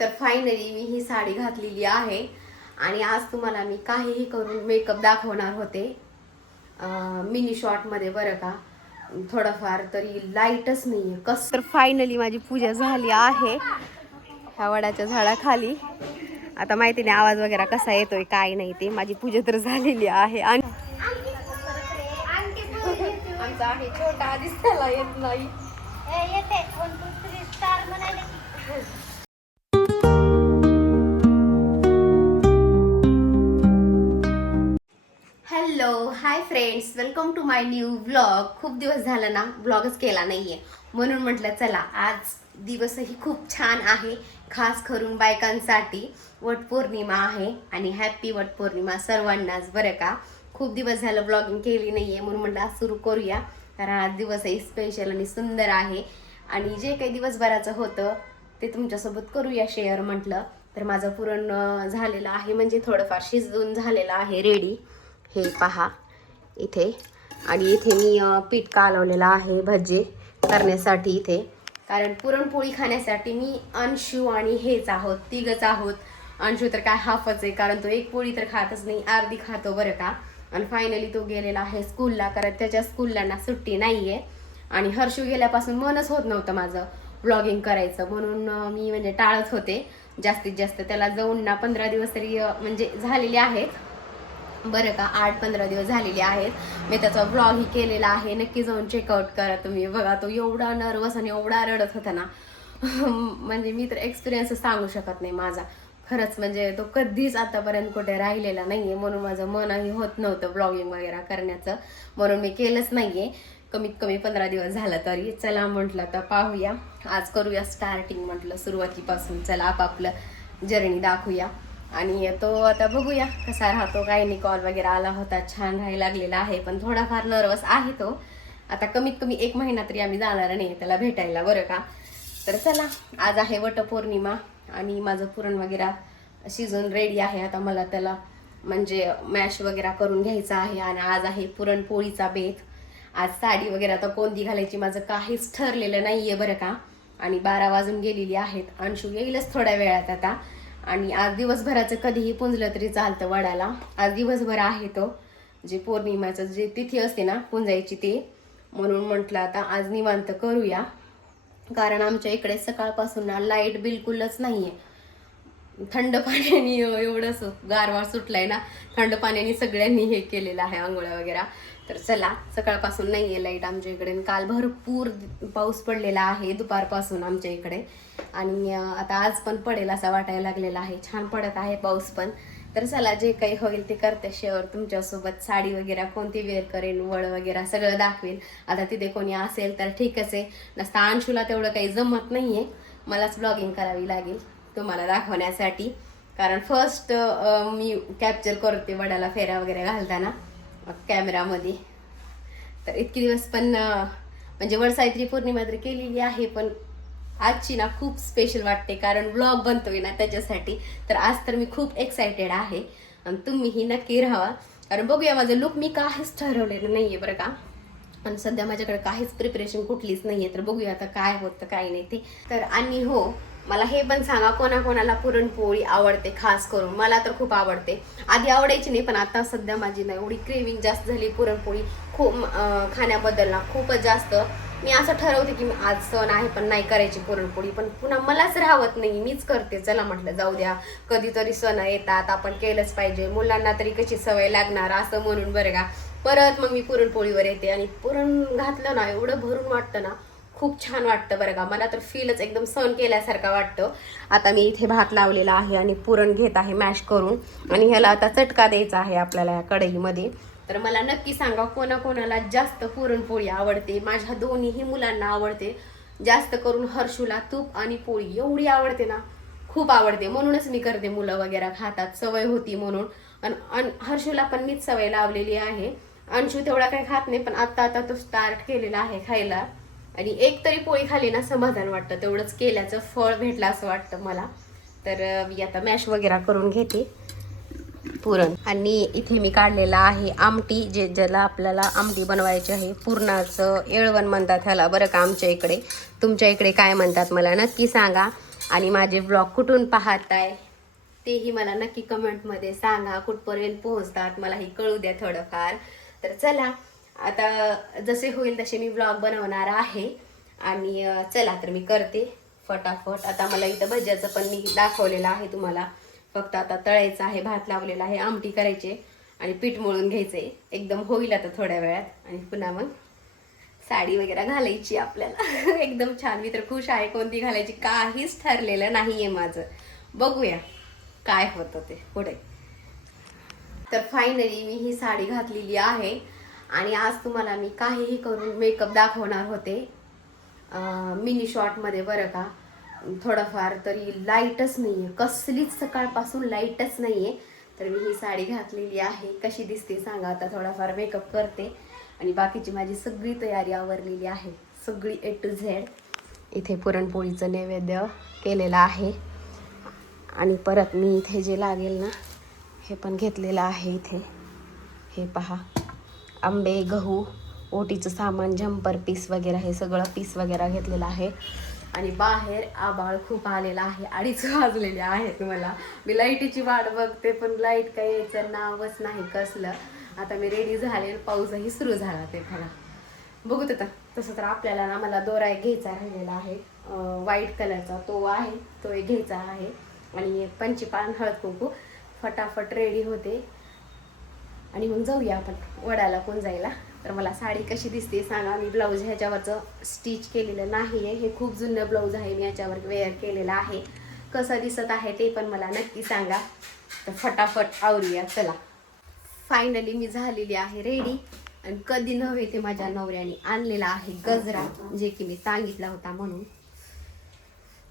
तर फायनली मी ही साडी घातलेली आहे आणि आज तुम्हाला मी काहीही करून मेकअप दाखवणार होते मिनी शॉर्ट मध्ये, बरं का. थोडंफार तरी लाईटच नाहीये कस. तर फायनली माझी पूजा झाली आहे ह्या वडाच्या झाडाखाली. आता माहिती नाही आवाज वगैरे कसा येतोय काय नाही, ते माझी पूजा तर झालेली आहे. आणि आमचा आहे छोटा, दिसायला येत नाही. Hello hi friends, welcome to my new vlog. खूप दिवस झाला ना व्लॉगच केला नाहीये, म्हणून म्हटलं चला आज दिवसही खूप छान आहे, खास करून बायकांसाठी. वटपौर्णिमा आहे आणि हॅप्पी वटपौर्णिमा सर्वांनाच, बरं का. खूप दिवस झालं ब्लॉगिंग केली नाहीये, म्हणून म्हटलं आज सुरू करूया, कारण आज दिवसही स्पेशल आणि सुंदर आहे. आणि जे काही दिवसभराचं होतं ते तुमच्यासोबत करूया शेअर. म्हटलं तर माझं पुरण झालेलं आहे, म्हणजे थोडंफार शिजवून झालेलं आहे रेडी. हे पहा इथे. आणि इथे मी पीठ कालवलेलं आहे भजे करण्यासाठी इथे, कारण पुरणपोळी खाण्यासाठी मी अंशू आणि हेच आहोत, तिघच आहोत. अंशू तर काय हाफच आहे, कारण तो एक पोळी तर खातच नाही, अर्धी खातो, बरं का. आणि फायनली तो गेलेला आहे स्कूलला, कारण त्याच्या स्कूलला ना सुट्टी नाहीये. आणि हर्षू गेल्यापासून मनच होत नव्हतं माझं ब्लॉगिंग करायचं, म्हणून मी म्हणजे टाळत होते जास्तीत जास्त. त्याला जाऊन ना 15 दिवस तरी म्हणजे झालेले आहेत, बरं का. 8-15 दिवस झालेले आहेत. मी त्याचा व्लॉगही केलेला आहे, नक्की जाऊन चेकआउट करा तुम्ही. बघा तो एवढा नर्वस आणि एवढा रडत होता ना म्हणजे मी तर एक्सपिरियन्स सांगू शकत नाही माझा. खरंच म्हणजे तो कधीच आतापर्यंत कुठे राहिलेला नाहीये, म्हणून माझं मनही होत नव्हतं ब्लॉगिंग वगैरे करण्याचं, म्हणून मी केलंच नाहीये कमीत कमी 15 दिवस झालं तरी. चला म्हटलं तर पाहूया, आज करूया स्टार्टिंग, म्हटलं सुरुवातीपासून. चला आपापलं जर्नी दाखवूया. आणि तो आता बघूया कसा राहतो, काही नाही. कॉल वगैरे आला होता, छान राहायला लागलेला आहे, पण थोडाफार नर्वस आहे तो. आता कमीत कमी 1 महिना तरी आम्ही जाणार नाही त्याला भेटायला, बरं का. तर चला, आज आहे वटपौर्णिमा आणि माझं पुरण वगैरे शिजून रेडी आहे. आता मला त्याला म्हणजे मॅश वगैरे करून घ्यायचं आहे. आणि आज आहे पुरणपोळीचा बेत. आज साडी वगैरे आता कोणती घालायची माझं काहीच ठरलेलं नाहीये, बरं का. आणि 12 वाजून गेलेली आहेत, अंशू येईलच थोड्या वेळात आता. आणि आज दिवसभराचं कधीही पुंजलं तरी चालतं वडाला. आज दिवसभर आहे तो, जे पौर्णिमेचं जे तिथी असते ना पुंजायची ते, म्हणून म्हटलं आता आज निवांत करूया. कारण आमच्या इकडे सकाळपासून ना लाईट बिलकुलच नाहीये. थंड पाण्याने एवढं गारवा सुटलाय ना, थंड पाण्याने सगळ्यांनी हे केलेलं आहे आंघोळ्या वगैरे. तर चला, सकाळपासून नाहीये लाईट आमच्या इकडे. काल भरपूर पाऊस पडलेला आहे दुपारपासून आमच्या इकडे, आणि आता आज पण पडेल असं वाटायला लागलेला आहे. छान पडत आहे पाऊस पण. तर चला, जे काही होईल ते करते शेअर तुमच्यासोबत. साडी वगैरे कोणती वेअर करेन, वड वगैरे सगळं दाखवेल. आता तिथे कोणी असेल तर ठीकच आहे, नसता अंशूला तेवढं काही जमत नाहीये, मलाच ब्लॉगिंग करावी लागेल तुम्हाला दाखवण्यासाठी. कारण फर्स्ट मी कॅप्चर करते वडाला फेऱ्या वगैरे घालताना कॅमेरामध्ये. तर इतके दिवस पण म्हणजे वडसावित्री पौर्णिमा तरी केलेली आहे, पण आजची ना खूप स्पेशल वाटते, कारण ब्लॉग बनतोय ना त्याच्यासाठी. तर आज तर मी खूप एक्सायटेड आहे, आणि तुम्हीही नक्की राहा. कारण बघूया, माझं लुक मी काहीच ठरवलेलं नाहीये, बरं का. आणि सध्या माझ्याकडे काहीच प्रिपरेशन कुठलीच नाहीये, तर बघूया आता काय होतं काय नाही ते. तर आणि हो, मला हे पण सांगा, कोणाकोणाला पुरणपोळी आवडते. खास करून मला तर खूप आवडते. आधी आवडायची नाही, पण आता सध्या माझी ना एवढी क्रेविंग जास्त झाली पुरणपोळी खूप खाण्याबद्दल ना, खूपच जास्त. मी असं ठरवते की आज सण आहे पण नाही करायची पुरणपोळी, पण पुन्हा मलाच राहत नाही, मीच करते. चला म्हटलं जाऊ द्या, कधीतरी सण येतात, आपण केलंच पाहिजे, मुलांना तरी कशी सवय लागणार असं म्हणून, बरं का. परत मग मी पुरणपोळीवर येते, आणि पुरण घातलं ना एवढं भरून वाटतं ना, खूप छान वाटतं, बरं का. मला तर फीलच एकदम सण केल्यासारखा वाटतं. आता मी इथे भात लावलेला आहे आणि पुरण घेत आहे मॅश करून, आणि ह्याला आता चटका द्यायचा आहे आपल्याला या कढईमध्ये. तर मला नक्की सांगा, कोणाकोणाला जास्त पुरणपोळी आवडते. माझ्या दोन्हीही मुलांना आवडते, जास्त करून हर्षूला तूप आणि पोळी एवढी आवडते ना, खूप आवडते, म्हणूनच मी करते. मुलं वगैरे खातात, सवय होती म्हणून. आणि हर्षूला पण मीच सवय लावलेली आहे. अंशू तेवढा काही खात नाही, पण आता आता तो स्टार्ट केलेला आहे खायला. आणि एक तरी पोळी खाली ना समाधान वाटतं, तेवढंच केल्याचं फळ भेटलं असं वाटतं मला. तर मी आता मॅश वगैरे करून घेते पुरण. आणि इथे मी काढलेला आहे आमटी, ज्याला आपल्याला आमटी बनवायची आहे. पुरणाचं येळवण म्हणतात ह्याला, बरं का आमच्या इकडे. तुमच्या इकडे काय म्हणतात मला नक्की सांगा. आणि माझे ब्लॉग कुठून पाहताय तेही मला नक्की कमेंटमध्ये सांगा. कुठपर्यंत पोहोचतात मलाही कळू द्या थोडंफार. तर चला आता जसे होईल तसे मी ब्लॉग बनवणार आहे. आणि चला तर मी करते फटाफट. आता मला इथं भज्याचं पण मी दाखवलेलं आहे तुम्हाला. फक्त आता तळायचं आहे, भात लावलेला आहे, आमटी करायची आणि पीठ मळून घ्यायचंय. एकदम होईल आता थोड्या वेळात. आणि पुन्हा मग साडी वगैरे घालायची आपल्याला. एकदम छान. मी तर खुश आहे. कोणती घालायची काहीच ठरलेलं नाहीये माझं. बघूया काय होतं ते पुढे. तर फायनली मी ही साडी घातलेली आहे. आणि आज तुम्हाला मी काहीही करून मेकअप दाखवणार होते मिनी शॉर्टमध्ये बरं का. थोडंफार तरी लाईटच नाही आहे, कसलीच सकाळपासून लाईटच नाही आहे. तर मी ही साडी घातलेली आहे. कशी दिसते सांगा. आता थोडाफार मेकअप करते आणि बाकीची माझी सगळी तयारी आवरलेली आहे, सगळी A to Z. इथे पुरणपोळीचं नैवेद्य केलेलं आहे. आणि परत मी इथे जे लागेल ना हे पण घेतलेलं आहे. इथे हे पहा, आंबे, गहू, ओटीचं सामान, जम्पर पीस वगैरे हे सगळं पीस वगैरे घेतलेलं आहे. आणि बाहेर आबाळ खूप आलेला आहे. 2:30 वाजलेले आहेत. मला मी लाईटीची वाट बघते पण लाईट काही यायचं नावच नाही कसलं. आता मी रेडी झाले, पाऊसही सुरू झाला. ते खरा बघूत आता. तसं तर आपल्याला ना मला दोरा एक घ्यायचा राहिलेला आहे, व्हाईट कलरचा. तो आहे, तो एक घ्यायचा आहे. आणि पंचपान, हळद कुंकू. फटाफट रेडी होते आणि मग जाऊया आपण वडाला कोण जायला. तर मला साडी कशी दिसते सांगा. मी ब्लाऊज ह्याच्यावरचं स्टिच केलेलं नाही आहे. हे खूप जुनं ब्लाऊज आहे, मी याच्यावर वेअर केलेलं आहे. कसं दिसत आहे ते पण मला नक्की सांगा. तर फटाफट आवरूया चला. फायनली मी झालेली आहे रेडी. आणि कधी नव्हे ते माझ्या नवऱ्याने आणलेला आहे गजरा, जे की मी सांगितला होता म्हणून,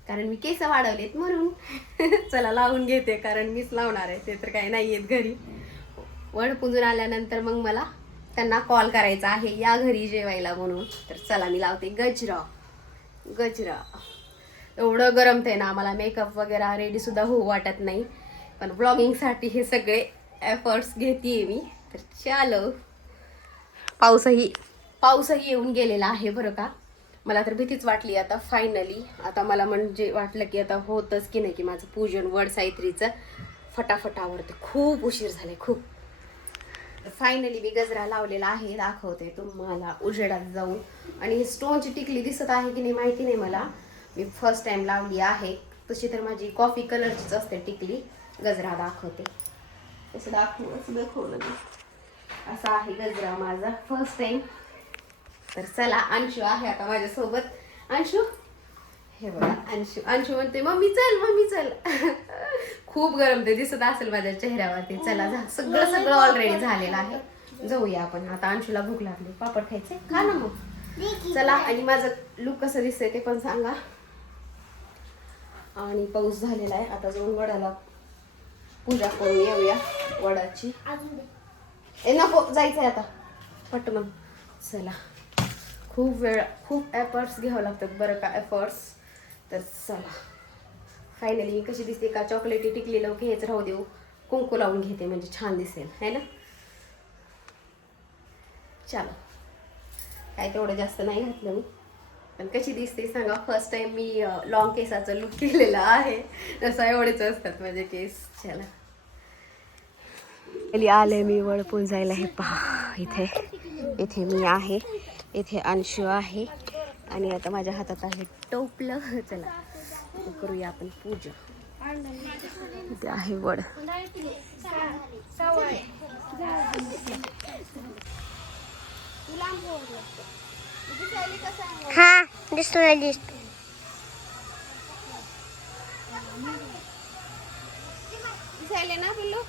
कारण मी केस वाढवलेत म्हणून. चला लावून घेते, कारण मीच लावणार आहे, ते तर काही नाही आहेत घरी. वड पुंजून आल्यानंतर मग मला त्यांना कॉल करायचा आहे या घरी जेवायला म्हणून. तर चला मी लावते गजरा. गजरा एवढं गरमतंय ना, आम्हाला मेकअप वगैरे रेडी सुद्धा होऊ वाटत नाही. पण ब्लॉगिंगसाठी हे सगळे एफर्ट्स घेते मी. तर चालो. पाऊसही येऊन गेलेला आहे बरं का. मला तर भीतीच वाटली आता. फायनली आता मला म्हणजे वाटलं की आता होतच की नाही की माझं पूजन वड सावित्रीचं फटाफट आवरते. खूप उशीर झाले खूप. फायनली मी गजरा लावलेला आहे, दाखवते तुम्हाला उजेडात जाऊन. आणि ही स्टोनची टिकली दिसत आहे की नाही माहिती नाही मला, मी फर्स्ट टाइम लावली आहे. तशी तर माझी कॉफी कलरचीच असते टिकली. गजरा दाखवते, असं दाखवलं मी. असा आहे गजरा माझा फर्स्ट टाइम. तर चला, अंशू आहे आता माझ्यासोबत. अंशू, हे बघा अंशू म्हणते मम्मी चल मम्मी चल. खूप गरम ते दिसत असेल माझ्या चेहऱ्यावरती. चला सगळं ऑलरेडी झालेलं आहे, जाऊया आपण. आता अंशूला भूक लागली, पापड खायचे, खा ना मग. चला. आणि माझं लुक कसं दिसतंय ते पण सांगा. आणि पाऊस झालेला आहे, आता जाऊन वडाला पूजा करून येऊया वडाची. नको जायचंय आता पट मग. चला, खूप एफर्ट्स घ्यावं लागतात बरं का, एफर्ट्स. तर चला फायनली कशी दिसते का. चॉकलेटी टिकली लवकर हेच राहू देऊ, कुंकू लावून घेते म्हणजे छान दिसेल है ना. चला, काय तेवढं जास्त नाही घातलं मी, पण कशी दिसते सांगा. फर्स्ट टाइम मी लॉंग केसाचं लुक केलेलं आहे. तसं एवढेच असतात माझे केस. चला आले मी वड पुंजायला. हे पहा, इथे मी आहे, इथे अंशू आहे आणि आता माझ्या हातात आहे टोपलं. चला करूया आपण पूजा. इथे आहे वड. हा दिसतो ना पिल्लू.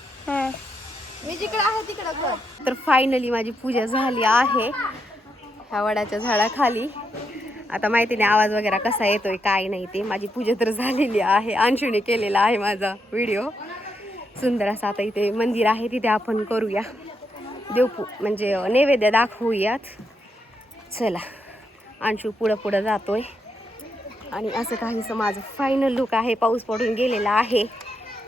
मी जिकडे आहे तिकडं कर. तर फायनली माझी पूजा झाली आहे ह्या वडाच्या झाडाखाली. आता माहिती नाही आवाज वगैरे कसा येतोय काय नाही ते. माझी पूजा तर झालेली आहे, अंशूने केलेला आहे माझा व्हिडिओ सुंदर असा. आता इथे मंदिर आहे, तिथे आपण करूया म्हणजे नैवेद्य दाखवूयात. चला, अंशू पुढं जातोय आणि असं काहीसं माझं फायनल लुक आहे. पाऊस पडून गेलेला आहे,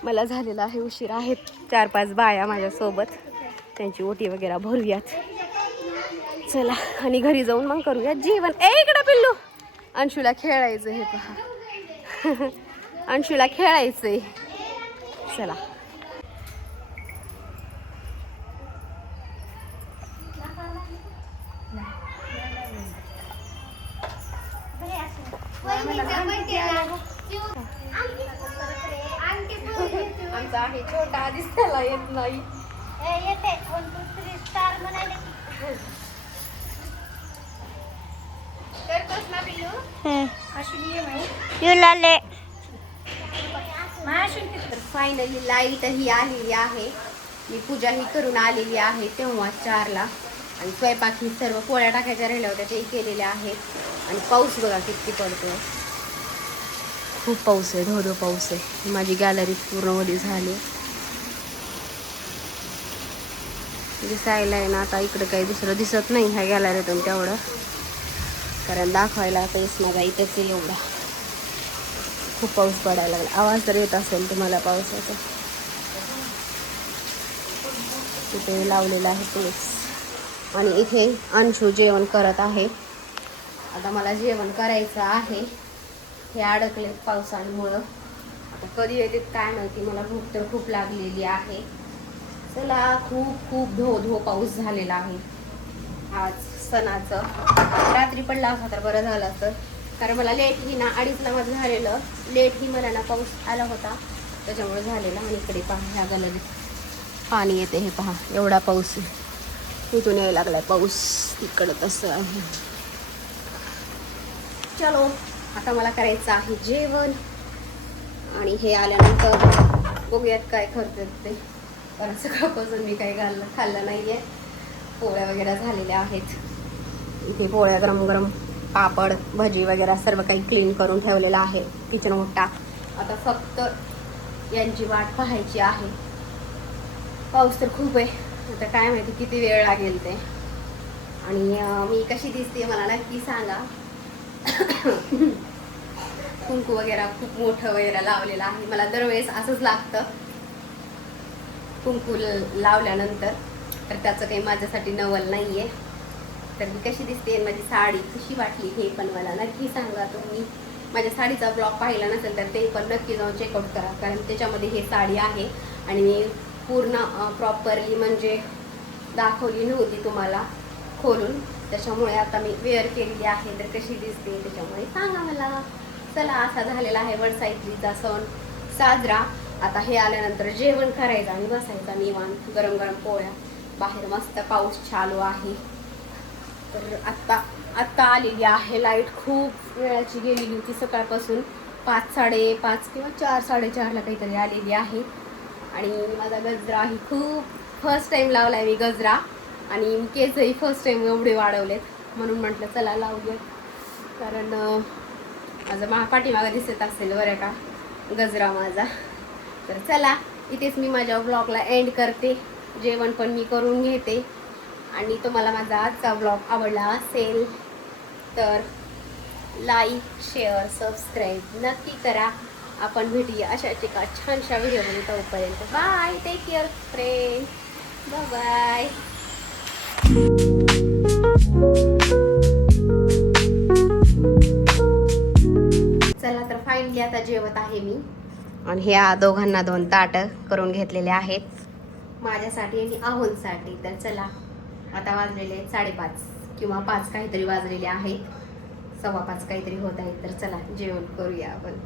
मला झालेला आहे उशीर. आहेत 4-5 बाया माझ्यासोबत, त्यांची ओटी वगैरे भरूयात. चला, आणि घरी जाऊन मग करूया जेवण. इकडं पिल्लू, अंशूला खेळायचं. हे पहा अंशूला खेळायचंय. चला आमचा आहे छोटा, आधीच त्याला येत नाही. तर फायनली लाईट ही आलेली आहे. मी पूजा ही करून आलेली आहे तेव्हा 4ला. आणि स्वयंपाक ही सर्व पोळ्या टाकायच्या राहिल्या होत्या तेही केलेल्या आहेत. आणि पाऊस बघा किती पडतोय, खूप पाऊस आहे, धो धो पाऊस आहे. माझी गॅलरी पूर्ण मध्ये झाली दिसायला आहे ना. आता इकडे काही दुसरं दिसत नाही ह्या गॅलरीतून तेवढं, कारण दाखवायला पेस माझा इथंच आहे एवढा. खूप पाऊस पडायला लागला. आवाज तर येत असेल तुम्हाला पावसाचा. तिथे लावलेला आहे पेस. आणि इथे अंशू जेवण करत आहे. आता मला जेवण करायचं आहे. हे अडकले पावसामुळं, आता कधी येते काय माहिती. मला भूक तर खूप लागलेली आहे. चला, खूप खूप धो धो पाऊस झालेला आहे आज सणाचं. रात्री पडला असता तर बरं झालं असतं, कारण मला लेट ही ना 2:30ला माझं झालेलं. लेट ही मला ना पाऊस आला होता त्याच्यामुळे झालेला. आणि इकडे पहा ह्या गॅलरीत पाणी येते, हे पहा एवढा पाऊस इथून यायला लागलाय पाऊस. तिकडं तसं आहे. चलो, आता मला करायचं आहे जेवण. आणि हे आल्यानंतर बघूयात काय करतात ते. कारण सकाळपासून मी काही खाल्लं नाही आहे. पोळ्या वगैरे झालेल्या आहेत. इथे पोळ्या गरम गरम, पापड भजी वगैरे सर्व काही क्लीन करून ठेवलेलं आहे. किचन मोठा. आता फक्त यांची वाट पाहायची आहे. पाऊस तर खूप आहे, आता काय माहिती किती वेळ लागेल ते. आणि मी कशी दिसते मला नक्की सांगा. कुंकू वगैरे खूप मोठं वगैरे लावलेलं आहे. मला दरवेळेस असंच लागतं कुंकू लावल्यानंतर, तर त्याचं काही माझ्यासाठी नवल नाही आहे. तर मी कशी दिसते, माझी साडी कशी वाटली हे पण मला नक्की सांगा तुम्ही. माझ्या साडीचा ब्लॉग पाहिला नसेल तर ते पण नक्की जाऊन चेकआउट करा, कारण त्याच्यामध्ये हे साडी आहे. आणि मी पूर्ण प्रॉपरली म्हणजे दाखवली नव्हती तुम्हाला खोलून, त्याच्यामुळे आता मी वेअर केलेली आहे. तर कशी दिसते त्याच्यामुळे सांगा मला. चला, असा झालेला आहे वटसावित्रीचा सण साजरा. आता हे आल्यानंतर जेवण करायचं आणि बसायचं निवांत. गरम गरम पोळ्या, बाहेर मस्त पाऊस चालू आहे. तर आत्ता आलेली आहे लाईट. खूप वेळाची गेलेली होती सकाळपासून. 5, 5:30 किंवा 4, 4:30ला काहीतरी आलेली आहे. आणि माझा गजरा ही खूप फर्स्ट टाईम लावला आहे मी गजरा. आणि केसही फर्स्ट टाईम एवढे वाढवलेत, म्हणून म्हटलं चला लावूयात. कारण माझं पाठीमागं दिसत असेल बरं का गजरा माझा. तर चला, इथेच मी माझ्या ब्लॉगला एंड करते. जेवण पण मी करून घेते. आणि तुम्हाला माझा आजचा ब्लॉग आवडला असेल तर लाईक, शेअर, सबस्क्राईब नक्की करा. आपण भेटूया अशाच एका छानशा व्हिडिओमध्ये. तोपर्यंत bye, take care friend, bye. चला, तर फायनली आता जेवत आहे मी. आणि ह्या दोघांना 2 ताटं करून घेतलेले आहेत, माझ्यासाठी आणि आहोंसाठी. तर चला, आता वाजलेले 5:30 किंवा 5 काहीतरी वाजलेले आहेत, 4:15 काहीतरी होत आहेत. तर चला जेवण करूया आपण.